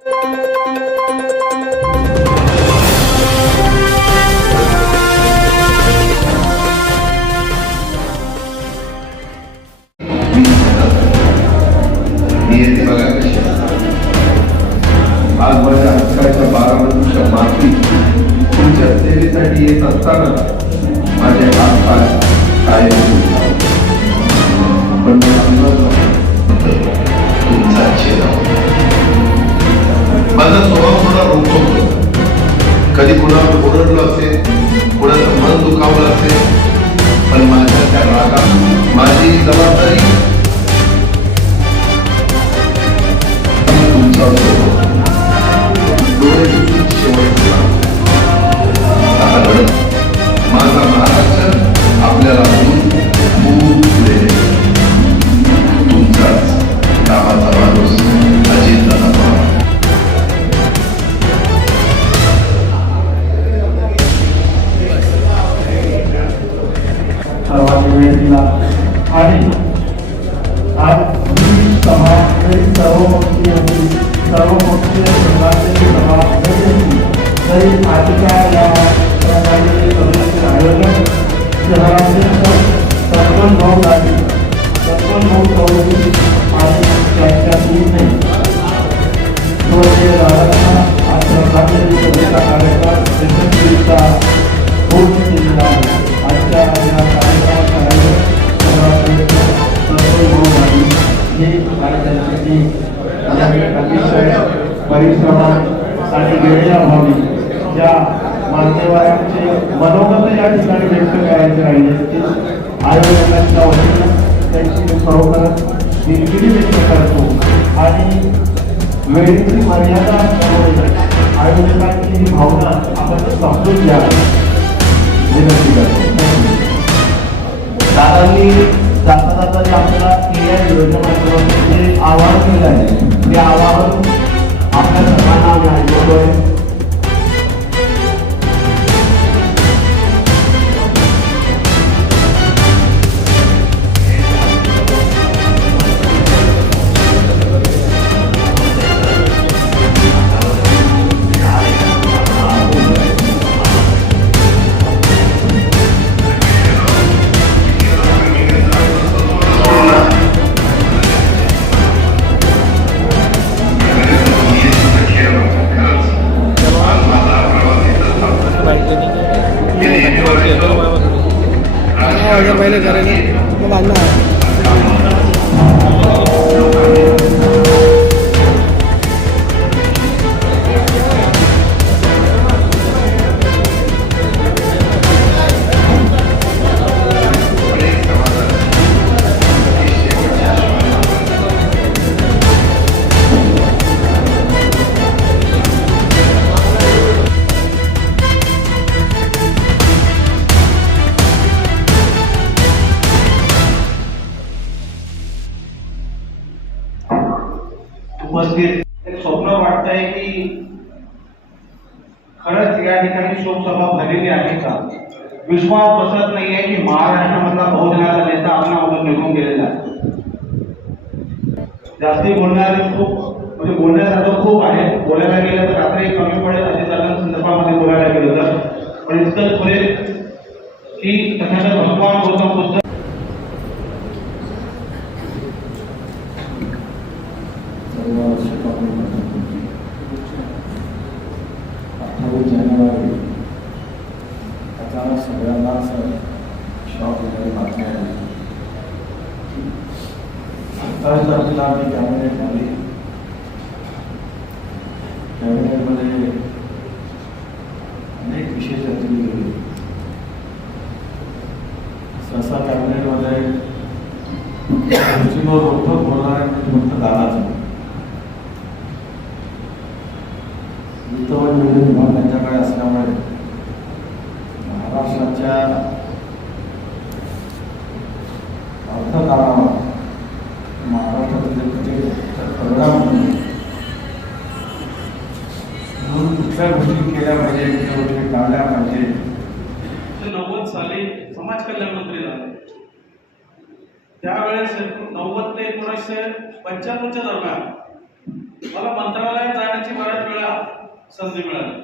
आज माझ्या हक्काच्या 12 वर्षाच्या माती तुमच्या सेवेसाठी येत असताना माझे हात पाय कायम पण तुमचा चेहरा माझा स्वभाव थोडा रोखतो कधी कुणावर ओरडलो असेल कुणाचं मन दुखावलं असेल पण माझ्या त्या रागात माझी जबाबदारी माझा महाराष्ट्र आपल्याला तुमचाच गावाचा माणूस अजितदादा पवार. सर्वांनी वेळ दिला आणि आज सर्वपक्षीय संघाची सभा तरी आजच्या या सभेचे आयोजन शहराचे सरपंच भाऊ झाले सरपंच भाऊ चौधरी आणि त्यांच्या टीमने आज सरकारने सभेचा कार्यक्रम यशस्वीरित्या पूर्ण केलेला आहे. आजच्या या कार्यक्रमात सरपंच भाऊ झाले हे कार्यक्रमासाठी अतिशय परिश्रमात आणि वेळेअभावी ज्या मान्यवरांचे मनोगत या ठिकाणी व्यक्त करायचे राहिले ते आयोजकांच्या वतीनं त्यांची खरोखरच दिलगिरी व्यक्त करतो आणि वेळेची मर्यादा असल्यामुळे आयोजकांची ही भावना आपण समजून घ्या विनंती करतो. दादांनी जाता जाता जे आपल्याला क्लिअर योजनेमार्फत जे आवाहन केलं आहे ते आवाहन आपल्या सर्वांना आम्ही ऐकवतोय. पहले करेंगे तो बांधना है. उपस्थित एक स्वप्न वाटतंय की खरंच या ठिकाणी शोकसभा झालेली आहे का. विश्वास बसत नाहीये की महाराष्ट्रामधला बहुजनाचा नेता आपल्यामधून निघून गेलेला आहे. जास्ती बोलणारे खूप म्हणजे बोलण्यासारखं खूप आहे. बोलायला गेलं तर रात्री कमी पडेल संदर्भामध्ये बोलायला गेलं तर पण इतकं पुढे की तथागत भगवान गौतम बुद्ध जानेवारी अचानक सगळ्यांनाच शॉक वगैरे बातम्या आली. 27 तारखेला आम्ही कॅबिनेट आली. कॅबिनेटमध्ये अनेक विषय चर्चेले गेले. सहसा कॅबिनेटमध्ये गोष्टींवर रोखोक बोलणारे फक्त दादाच विभाग त्यांच्याकडे असल्यामुळे महाराष्ट्राच्या अर्थकारणावर महाराष्ट्रातील परिणाम म्हणून कुठल्या गोष्टी केल्या पाहिजे कुठल्या गोष्टी टाळल्या पाहिजे. 90 साली समाज कल्याण मंत्री झाले. त्यावेळेस 90 ते 1995 दरम्यान मला मंत्रालयात जाण्याची बऱ्याच वेळा संधी मिळाली.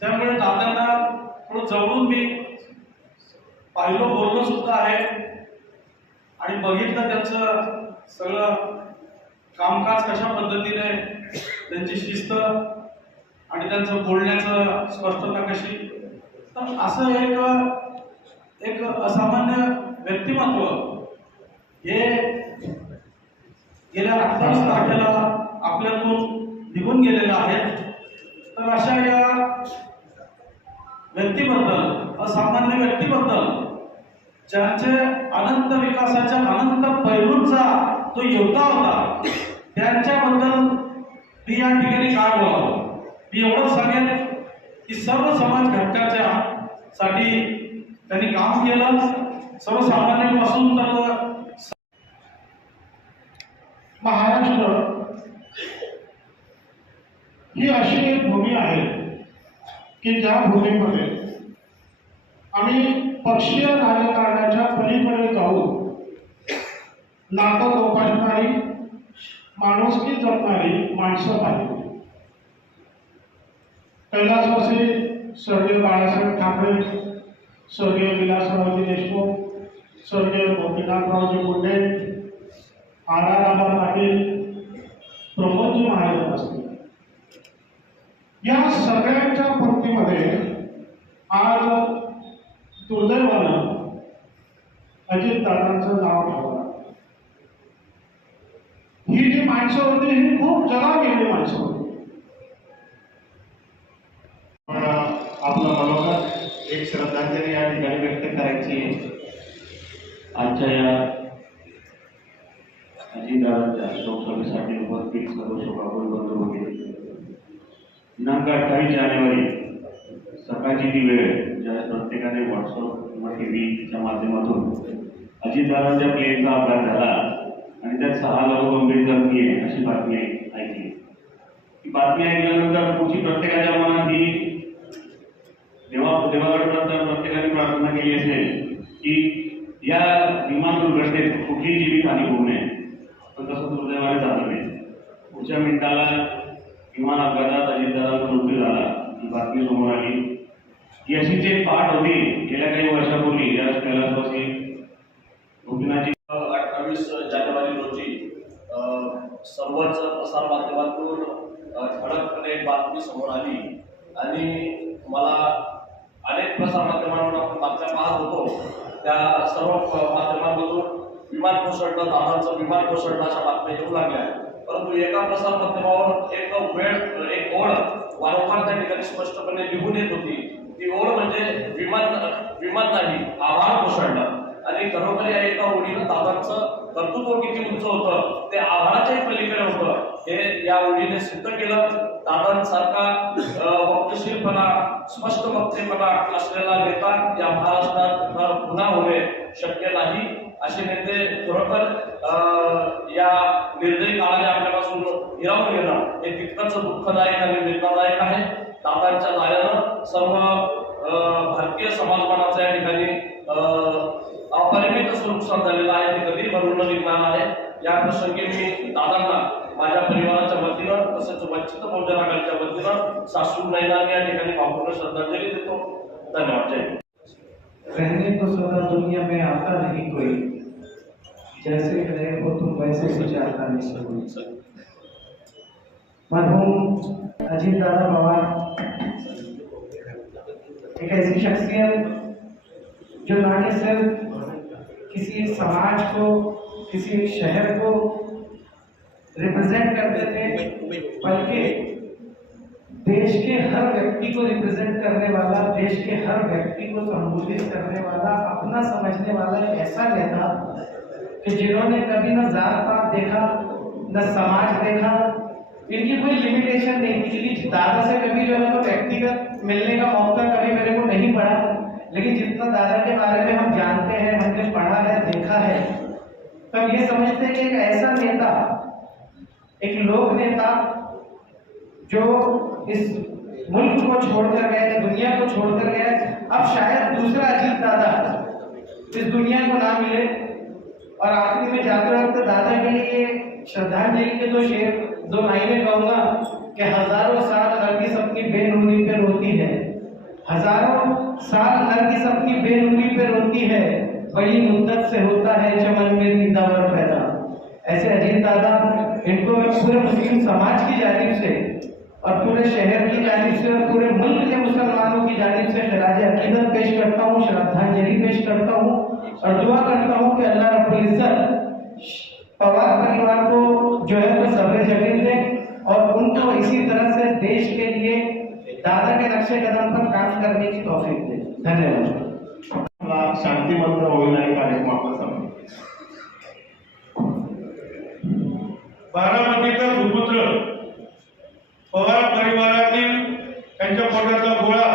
त्यामुळे दादांना थोडं जवळून मी पाहिलं, बोललो सुद्धा आहे आणि बघितलं त्यांचं सगळं कामकाज कशा पद्धतीने, त्यांची शिस्त आणि त्यांचं बोलण्याचं स्पष्टता कशी. तर असं एक असामान्य व्यक्तिमत्व हे गेल्या 28 तारखेला आपल्यातून निघून गेलेलं आहे. तर अशा या व्यक्तीबद्दल, असामान्य व्यक्तीबद्दल, ज्यांचे अनंत विकासाच्या अनंत पैलूंचा तो योद्धा होता, त्यांच्याबद्दल मी या ठिकाणी काय बोलावं. मी एवढंच सांगेन की सर्व समाज घटकाच्या साठी त्यांनी काम केलं. सर्वसामान्यांपासून तर महाराष्ट्र ही अशी एक भूमी आहे की ज्या भूमीमध्ये आम्ही पक्षीय राजकारणाच्या पलीकडे जाऊन नातं जोपासणारी, माणुसकी जपणारी माणसं पाहिली. कैलासवासी स्वर्गीय बाळासाहेब ठाकरे, स्वर्गीय विलासरावजी देशमुख, स्वर्गीय गोपीनाथरावजी मुंडे, आराराबा पाटील, प्रमोदजी महाजन असतील, या सगळ्यांच्या पंक्तीमध्ये आज दुर्दैवानं अजितदादांचं नाव ठेवलं. ही जी माणसं होती ही खूप जगा गेली माणसं होती. पण आपलं मनोगत एक श्रद्धांजली या ठिकाणी व्यक्त करायची. आजच्या या अजितदादांच्या शोकसभेसाठी उपस्थित सर्व शोकाकुल बंधू भगिनी, दिनांक 28 जानेवारी सकाळची ती वेळ ज्या प्रत्येकाने व्हॉट्सअप किंवा टीव्हीच्या माध्यमातून अजितदादांच्या प्लेनचा अपघात झाला आणि त्यात 6 लोक गंभीर जखमी आहे अशी बातमी ऐकली. ती बातमी ऐकल्यानंतर पुढची प्रत्येकाच्या मनात ही देवाकडे प्रत्येकाने प्रार्थना केली असेल की या विमान दुर्घटनेत कुठलीही जीवितहानी होऊ नये. पण तसं दुर्दैवाने झालं नाही. पुढच्या मिनिटाला विमान अपघातात अजितदादांचा मृत्यू झाला. ही बातमी समोर आली. ही अशीच एक पाठ होती गेल्या काही वर्षापूर्वी या कैलासवासी गोपीनाथजी 28 जानेवारी रोजी सर्वच प्रसार माध्यमातून ठळकपणे एक बातमी समोर आली आणि मला अनेक प्रसार माध्यमांवर आपण बातम्या पाहत होतो. त्या सर्व माध्यमांमधून विमान कोसळलं, दादांचं विमान कोसळलं अशा बातम्या येऊ लागल्या. परंतु एका प्रसार माध्यमावर एक ओळ वारंवार त्या ठिकाणी स्पष्टपणे निघून येत होती. ती ओळ म्हणजे विमान नाही, आभाळ कोसळलं. आणि खरोखर या एका ओळीनं दादांचं कर्तृत्व किती उंच होतं ते आभाळाच्याही पलीकडे होतं हे या ओळीने सिद्ध केलं. दादांसारखा वक्तशीरपणा, स्पष्ट वक्तेपणा असलेला नेता या महाराष्ट्रात पुन्हा होणे शक्य नाही. असे नेते खरोखर या निर्दयी काळाने आपल्यापासून हिरावून घेणं हे तितकंच दुःखदायक आणि वेदनादायक आहे. दादांच्या जाण्यानं सर्व भारतीय समाजमानाचं या ठिकाणी अपरिमित असं नुकसान झालेलं आहे. ते कधी भरून न निघणार आहे. या प्रसंगी मी दादांना माझ्या परिवाराच्या वतीनं तसेच वंचित बहुजन आघाडीच्या वतीनं सासू नयनांनी या ठिकाणी भावपूर्ण श्रद्धांजली देतो. धन्यवाद. जय हिंद. रहने को सदा दुनिया में आता नहीं कोई, जैसे रहे हो तुम वैसे गुजारता नहीं कोई. मरहूम अजीतदादा पवार एक ऐसी शख्सियत जो ना कि सिर्फ किसी समाज को, किसी शहर को रिप्रेजेंट करते थे, बल्कि देश के हर व्यक्ति को रिप्रेजेंट करने वाला, देश के हर व्यक्ति को संबोधित करने वाला, अपना समझने वाला एक ऐसा नेता कि जिन्होंने कभी न जात पात देखा, न समाज देखा, इनकी कोई लिमिटेशन नहीं थी. क्योंकि दादा से कभी जो है तो व्यक्तिगत मिलने का मौका कभी मेरे को नहीं पड़ा, लेकिन जितना दादा के बारे में हम जानते हैं, हमने पढ़ा है, देखा है, तो हम ये समझते हैं कि एक ऐसा नेता, एक लोक नेता जो इस मुल्क को छोड़कर गए, दुनिया को छोड़कर गए, अब शायद दूसरा अजीत दादा इस दुनिया को ना मिले. और आखिरी में जाते वक्त दादा के लिए श्रद्धांजलि के दो शेर, दो लाइनें कहूंगा कि हजारों साल नरगिस अपनी बेनूरी पे रोती है, हजारों साल नरगिस अपनी बेनूरी पे रोती है, बड़ी मुद्दत से होता है चमन में नींदावर पैदा। ऐसे अजीत दादा, इनको मैं पूरे मुस्लिम समाज की जानिब से और पूरे शहर की जानिब से और पूरे मुल्क के मुसलमानों की जानिब से खराज अकीदत पेश करता हूँ, श्रद्धांजलि पेश करता हूँ और दुआ करता हूँ कि अल्लाह रब्बुल इज्जत पवार परिवार को जो है वो सब्र जमीन दे और उनको इसी तरह से देश के लिए दादा के नक्शे कदम पर काम करने की तौफीक दे। धन्यवाद। शांती मंत्र होईल आणि कार्यक्रम आपला संपला। बारामतीचा सुपुत्र पवार परिवारातील त्यांच्या पोटातला गोळा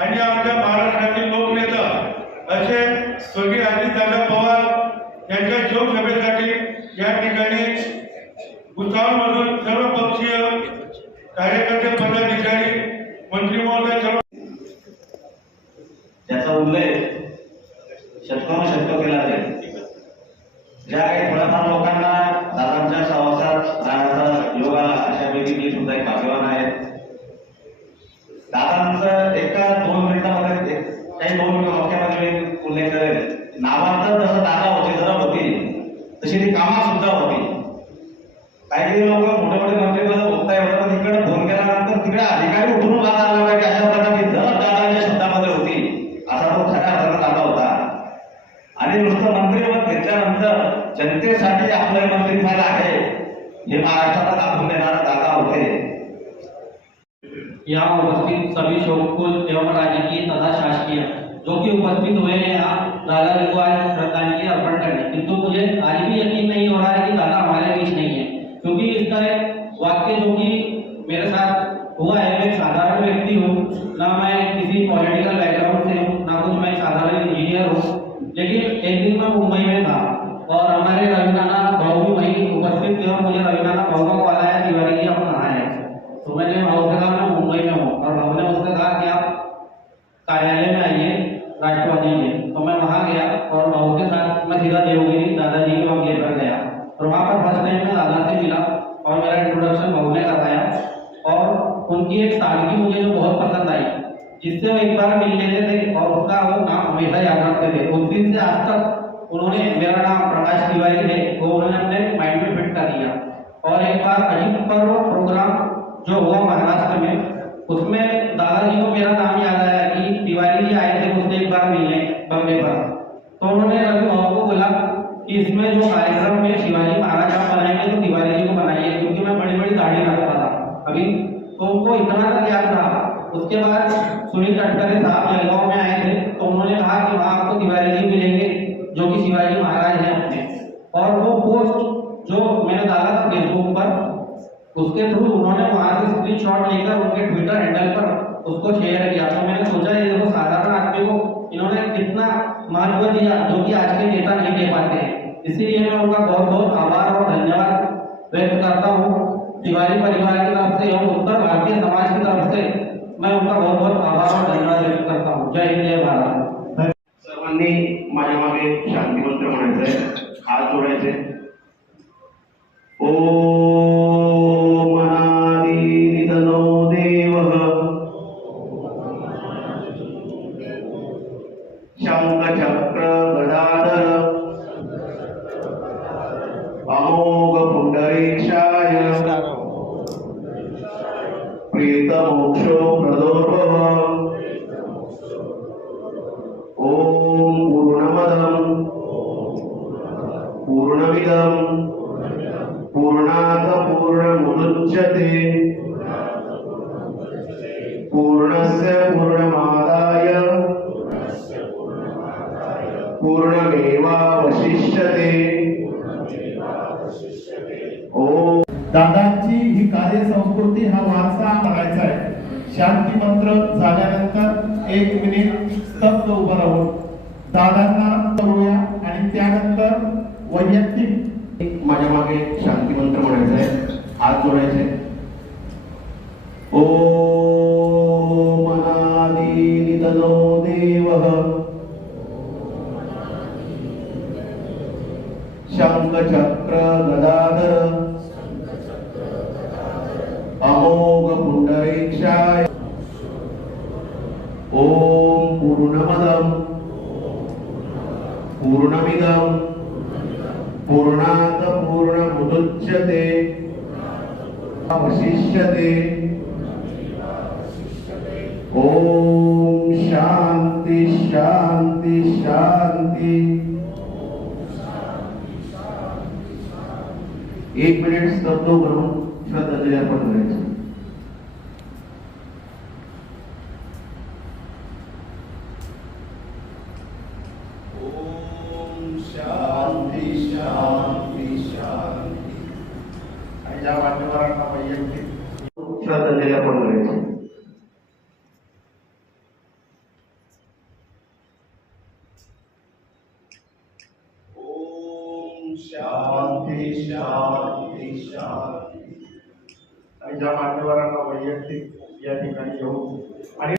आणि आमच्या महाराष्ट्रातील लोकनेता असे स्वर्गीय अजितदादा पवार यांच्या शोकसभेसाठी या ठिकाणी भुसावळमधून सर्व पक्षीय कार्यकर्ते, पदाधिकारी, मंत्री महोदय सर्व त्याचा उल्लेख शतकोनशतक केला जाईल। ज्या काही थोड्याफार लोकांना दादांच्या सहवासात राहण्याचा योग आला अशापैकी मी सुद्धा एक भाग्यवान आहे। दादांचं एका 2 मिनिटामध्ये काही 2 वाक्यामध्ये उल्लेख करेल। नावात जसं दादा होते जरा होती तशी ती कामात सुद्धा होती। काही लोक मोठे मोठे मंत्रीपद होताय होता पण इकडे फोन केल्यानंतर तिकडे अधिकारी उठून उभा राहिला पाहिजे अशा प्रकारची जर दादांच्या शब्दामध्ये होती असा तो खऱ्या अर्थानं दादा होता। आणि नुसतं मंत्रिपद घेतल्यानंतर जनतेसाठी आपलं मंत्री झालं आहे हे महाराष्ट्राला दाखवून देणारा दादा होते। यहाँ उपस्थित सभी शोककुल एवं राजकीय तथा शासकीय जो कि उपस्थित हुए हैं यहाँ दादा जी को आज श्रद्धांजलि अर्पण करने, किंतु मुझे आज भी यकीन नहीं हो रहा है कि दादा हमारे बीच नहीं है, क्योंकि इसका एक वाक्य जो कि मेरे साथ हुआ है, मैं एक साधारण व्यक्ति हूँ, ना मैं किसी पॉलिटिकल बैकग्राउंड से हूँ, ना कुछ मैं साधारण इंजीनियर हूँ। लेकिन एक दिन मैं मुंबई में था और हमारे रविनाना भाऊ भी वहीं उपस्थित थे और मुझे रविनाना भाऊ का कॉल आया, तिवारी जी आप कहाँ हैं? तो मैंने भाऊ से कहा मैं मुंबई में हूँ और भाऊ ने मुझसे कहा कि आप कार्यालय में आइए राष्ट्रवादी में। तो मैं वहाँ गया और भाऊ के साथ मैं सीधा देवगिरी दादाजी के वहाँ लेकर गया और वहाँ पर फर्स्ट टाइम मैं दादा से मिला और मेरा इंट्रोडक्शन भाऊ ने कराया और उनकी एक सादगी मुझे जो बहुत पसंद आई, जिससे वो एक बार मिल लेते थे और उसका वो नाम हमेशा याद रखते थे। उस दिन से आज तक उन्होंने मेरा नाम प्रकाश तिवारी है वो उन्होंने अपने माइंड में फिट कर दिया। और एक बार अजीत पर्व प्रोग्राम जो हुआ महाराष्ट्र में, उसमें दादाजी को मेरा नाम याद आया कि तिवारी जी आए थे मुझसे एक बार मिलने बंगले पर। तो उन्होंने रवि भाव को बोला कि इसमें जो कार्यक्रम में शिवाजी महाराज आप बनाएंगे तो तिवारी जी को बनाइए, क्योंकि मैं बड़ी बड़ी दाढ़ी रखता था अभी, तो उनको इतना तक याद रहा। उसके बाद सुनील तटकरे साहब जलगांव में आए थे तो उन्होंने कहा कि वहाँ आपको तिवारी जी मिलेंगे जो कि शिवाजी महाराज हैं अपने। और वो पोस्ट जो मैंने डाला था फेसबुक पर, उसके थ्रू उन्होंने वहां से स्क्रीनशॉट लेकर उनके ट्विटर हैंडल पर उसको शेयर किया। तो मैंने सोचा ये देखो साधारण आदमी को इन्होंने कितना महत्व दिया जो कि आज के नेता नहीं दे पाते हैं। इसीलिए मैं उनका बहुत बहुत आभार और धन्यवाद व्यक्त करता हूँ तिवारी परिवार की तरफ से एवं उत्तर भारतीय समाज की तरफ से मैं उनका बहुत बहुत आभार और धन्यवाद व्यक्त करता हूँ। जय हिंद, जय भारत। सर्वांनी माझ्या मागे शांती मंत्र म्हणायचंय, हात जोडायचे। ओम अनादिनिधनो देवः शंखचक्र गदाधर अमोघ पुंडरीक्षाय प्रीतमोक्षो प्रदोर्भव। ओम पूर्णमदं पूर्णमिदं पूर्णात् पूर्णमुदच्यते पूर्णस्य पूर्णमादाय पूर्णमेवावशिष्यते। ओम दादांची ही कार्यसंस्कृती हा वारसा करायचा आहे। शांती मंत्र झाल्यानंतर 1 मिनिट स्तब्ध उभं राहून दादांना करूया आणि त्यानंतर वैयक्तिक माझ्या मागे शांती मंत्र म्हणायचंय, हात जोडायचे। ओम अनादिनिधनो देवः शंखचक्र गदाधर ओम पूर्णमदम पूर्णमिदम पूर्णात पूर्णमुदच्यते अवशिष्यते ओम शांति शांति शांति। 1 मिनिट स्तब्ध करून श्रद्धांजली अर्पण करायची। ओम शांति शांति शांति। आणि ज्या मान्यवरांना वैयक्तिक श्रद्धांजली अर्पण करायची। शांति शांति शांति। आणि ज्या मान्यवरांना वैयक्तिक या ठिकाणी येऊन आणि